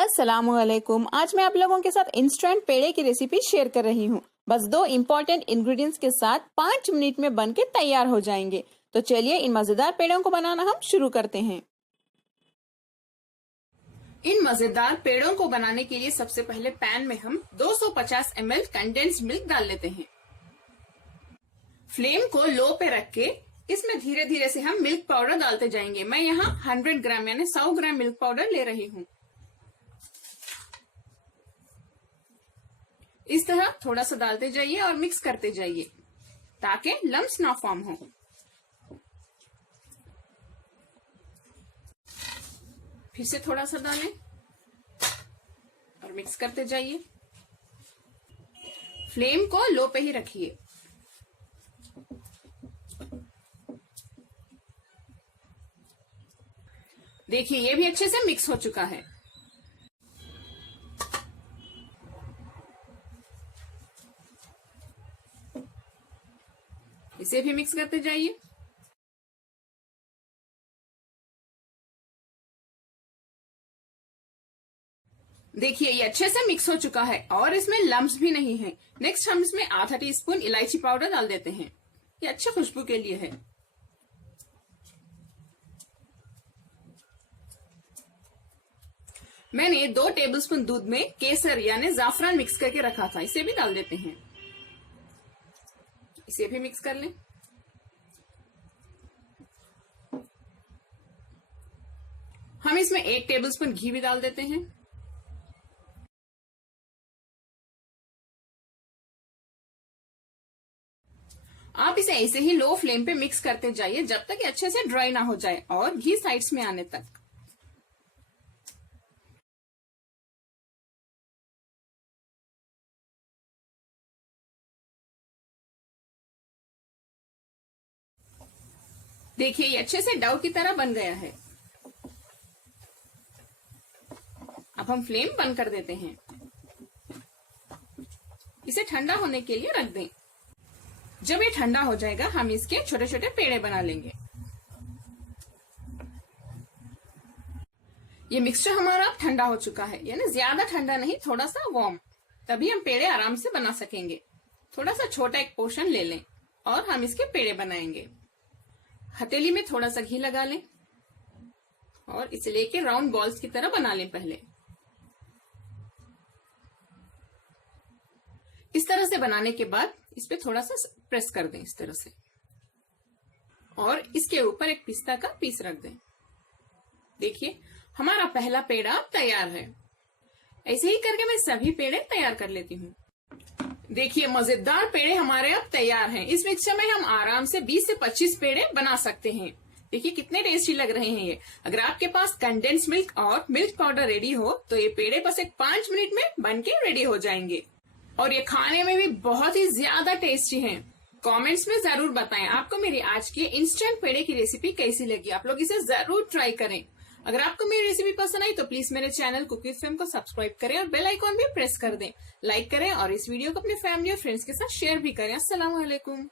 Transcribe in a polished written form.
अस्सलामुअलैकुम। आज मैं आप लोगों के साथ इंस्टेंट पेड़े की रेसिपी शेयर कर रही हूँ। बस 2 इम्पोर्टेंट इंग्रेडिएंट्स के साथ 5 मिनट में बनके तैयार हो जाएंगे। तो चलिए इन मजेदार पेड़ों को बनाना हम शुरू करते हैं। इन मजेदार पेड़ों को बनाने के लिए सबसे पहले पैन में हम 250 ml कंडेंस्ड मिल्क डाल लेते हैं। फ्लेम को लो पे रख के इसमें धीरे धीरे से हम मिल्क पाउडर डालते जाएंगे। मैं यहाँ 100 ग्राम यानी 100 ग्राम मिल्क पाउडर ले रही हूँ। इस तरह थोड़ा सा डालते जाइए और मिक्स करते जाइए ताकि लम्स ना फॉर्म हो। फिर से थोड़ा सा डालें और मिक्स करते जाइए। फ्लेम को लो पे ही रखिए। देखिए ये भी अच्छे से मिक्स हो चुका है। इसे भी मिक्स करते जाइए। देखिए ये अच्छे से मिक्स हो चुका है और इसमें लम्स भी नहीं है। नेक्स्ट हम इसमें आधा टीस्पून इलायची पाउडर डाल देते हैं। ये अच्छी खुशबू के लिए है। मैंने 2 टेबलस्पून दूध में केसर यानी जाफरान मिक्स करके रखा था, इसे भी डाल देते हैं। इसे भी मिक्स कर लें। हम इसमें 1 टेबलस्पून घी भी डाल देते हैं। आप इसे ऐसे ही लो फ्लेम पे मिक्स करते जाइए जब तक ये अच्छे से ड्राई ना हो जाए और घी साइड्स में आने तक। देखिए ये अच्छे से डो की तरह बन गया है। अब हम फ्लेम बंद कर देते हैं। इसे ठंडा होने के लिए रख दें। जब ये ठंडा हो जाएगा हम इसके छोटे छोटे पेड़े बना लेंगे। ये मिक्सचर हमारा अब ठंडा हो चुका है, यानी ज्यादा ठंडा नहीं, थोड़ा सा वार्म, तभी हम पेड़े आराम से बना सकेंगे। थोड़ा सा छोटा एक पोर्शन ले लें और हम इसके पेड़े बनाएंगे। हथेली में थोड़ा सा घी लगा लें और इसे लेके राउंड बॉल्स की तरह बना लें। पहले इस तरह से बनाने के बाद इस पे थोड़ा सा प्रेस कर दें इस तरह से और इसके ऊपर एक पिस्ता का पीस रख दें। देखिए हमारा पहला पेड़ा तैयार है। ऐसे ही करके मैं सभी पेड़े तैयार कर लेती हूँ। देखिए मजेदार पेड़े हमारे अब तैयार हैं। इस मिक्सचर में हम आराम से 20 से 25 पेड़े बना सकते हैं। देखिए कितने टेस्टी लग रहे हैं ये। अगर आपके पास कंडेंस मिल्क और मिल्क पाउडर रेडी हो तो ये पेड़े बस एक 5 मिनट में बनके रेडी हो जाएंगे और ये खाने में भी बहुत ही ज्यादा टेस्टी हैं। कमेंट्स में जरूर बताएं आपको मेरी आज की इंस्टेंट पेड़े की रेसिपी कैसी लगी। आप लोग इसे जरूर ट्राई करें। अगर आपको मेरी रेसिपी पसंद आई तो प्लीज मेरे चैनल कुक विद फेम को सब्सक्राइब करें और बेल आइकॉन भी प्रेस कर दें। लाइक करें और इस वीडियो को अपने फैमिली और फ्रेंड्स के साथ शेयर भी करें। अस्सलाम वालेकुम।